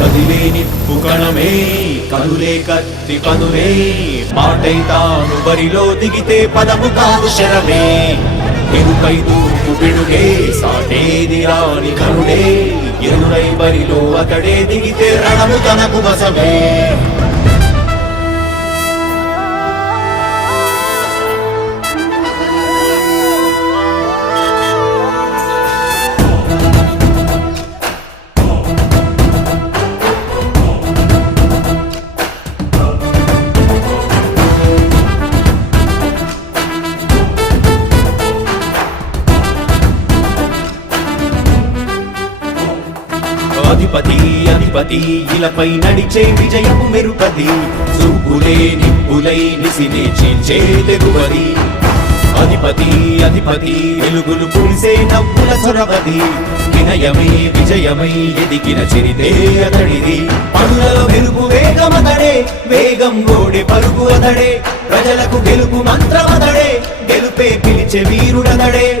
కదిలేని పుకణమే కనులే కత్తి కనులే మాటై తాను బరిలో దిగితే పదము కాదు శరమే ఎరుకై దూకు పిడుగే సాటేది రాని కనుడే ఎరురై బరిలో అతడే దిగితే రణము తనకు వసమే అధిపతి అధిపతి ఇలపై నడిచే విజయము మెరుపది చూపులే నిప్పులై నిసినే చీల్చే తెగువది. అధిపతి అధిపతి వెలుగులు పులిసే నవ్వుల చొరవది. వినయమై విజయమై ఎదిగిన చిరితే అతడిది. పనులలో మెరుపు వేగమతడే వేగం గోడి పరుగు అతడే. ప్రజలకు గెలుపు మంత్రమతడే గెలుపే పిలిచే వీరుడతడే.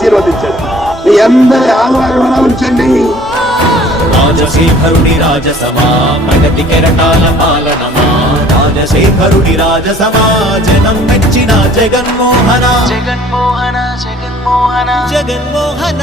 ఆశీర్వదించండి. మీ అందరి ఆధారణ ఉంచండి. రాజశేఖరుడి రాజసమా ప్రగతి కెరటాల పాలనమా? రాజశేఖరుడి రాజసమా జనం మెచ్చిన జగన్మోహన? జగన్మోహన జగన్మోహన? జగన్మోహన?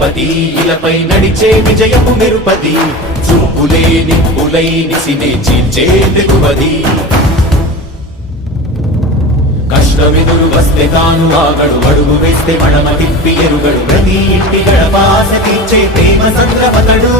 అధిపతి ఇలపై నడిచే విజయము మెరుపది చూపులే నిప్పులై నిసినే చీల్చే దిగువది కష్టమెదురు వస్తే తాను ఆగడు అడుగు వేస్తే మడమ తిప్పి ఎరుగడు. ప్రతి ఇంటి గడపాస తీర్చే ప్రేమ సంద్రపతడు.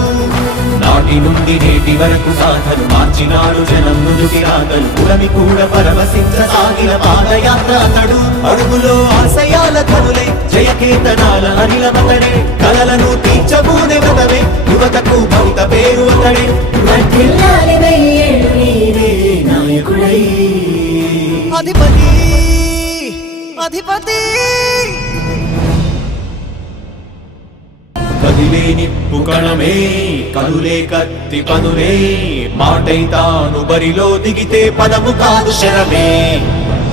నాటి నుండి నేటి వరకు సాధను మార్చినాడు జనం ముందుకి రాగలు పురమి కూడా పరవశించ సాగిన పాదయాత్ర అతడు అడుగులో ఆశయాల కనులే జయకేతనాల అనిలమతడే కలలను తీర్చబూనే వ్రతమే యువతకు భవిత పేరు అతడే. అధిపతి అధిపతి! కదిలే నిప్పు కణమే కనులే కత్తి పనులే మాటై తాను బరిలో దిగితే పదము కాదు శరమే.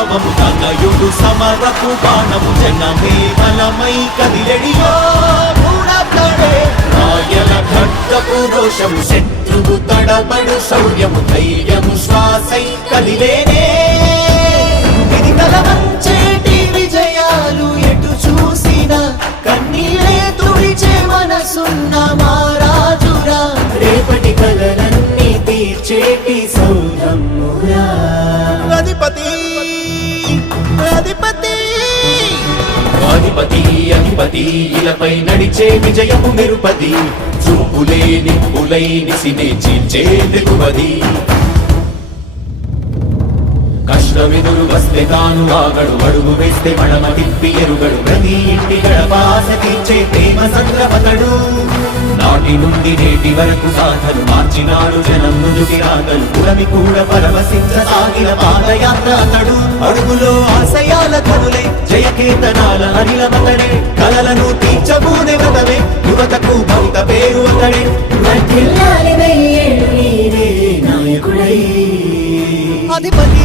భావము గంగయుడు సమరపు బాణము జనమే బలమై కదిలెడియో రాయల ఖడ్గపు రోషము శత్రువు తడబడు శౌర్యము ధైర్యము శ్వాసై కదిలేనే. తిరుపతి ఇలపై నడిచే విజయము మెరుపది చూపులే నిప్పులై నిసినే చీల్చే దిగువది కష్టమెదురు వస్తే తాను ఆగడు అడుగు వేస్తే మడమ తిప్పి ఎరుగడు. ప్రతి ఇంటి గడపాస తీర్చే ప్రేమ సంద్రపతడు. నాటి నుండి నేటి వరకు సాధలు మార్చినాడు జనం ముందుకి రాగలు పురమి కూడా పరవశించ సాగిన పాదయాత్ర అతడు. అడుగులో ఆశయాల కనులే జయకేతనాల అనిలమతడే కలలను తీర్చబూనే వ్రతమే యువతకు భవిత పేరు అతడే. అధిపతి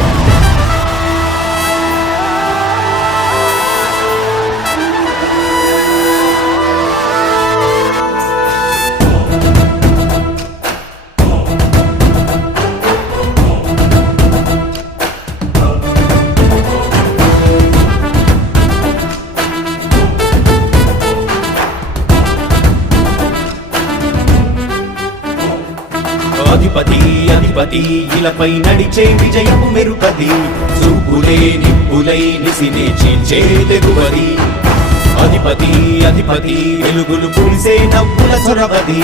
అధిపతి అధిపతి ఇలపై నడిచే విజయము మెరుపది చూపులే నిప్పులై నిసినే చీల్చే తెగువది. అధిపతి అధిపతి వెలుగులు పులిసే నవ్వుల చొరవది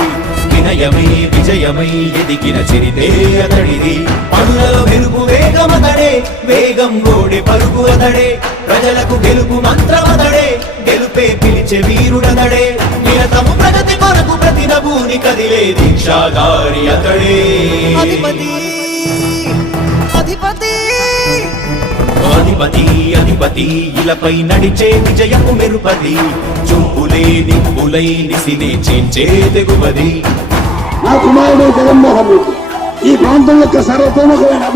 వినయమై విజయమై ఎదిగిన చరితే అతడిది. పనులలో మెరుపు వేగమతడే వేగం గోడే పరుగు అతడే. ప్రజలకు గెలుపు మంత్రమతడే గెలుపే పిలిచే వీరుడతడే. నిరతము ప్రగతి కొరకు ప్రతి నభూని కదిలే దీక్షాగారి అతడే. అధిపతి అధిపతి. గణపతి అధిపతి ఇలపై నడిచే విజయము మెరుపది చూపులే నిప్పులై నిసినే చేంచే తెగువది. నా కుమారుడు జగన్మోహన్ రెడ్డి. ఈ ప్రాంతం యొక్క సర్వతోముఖమైన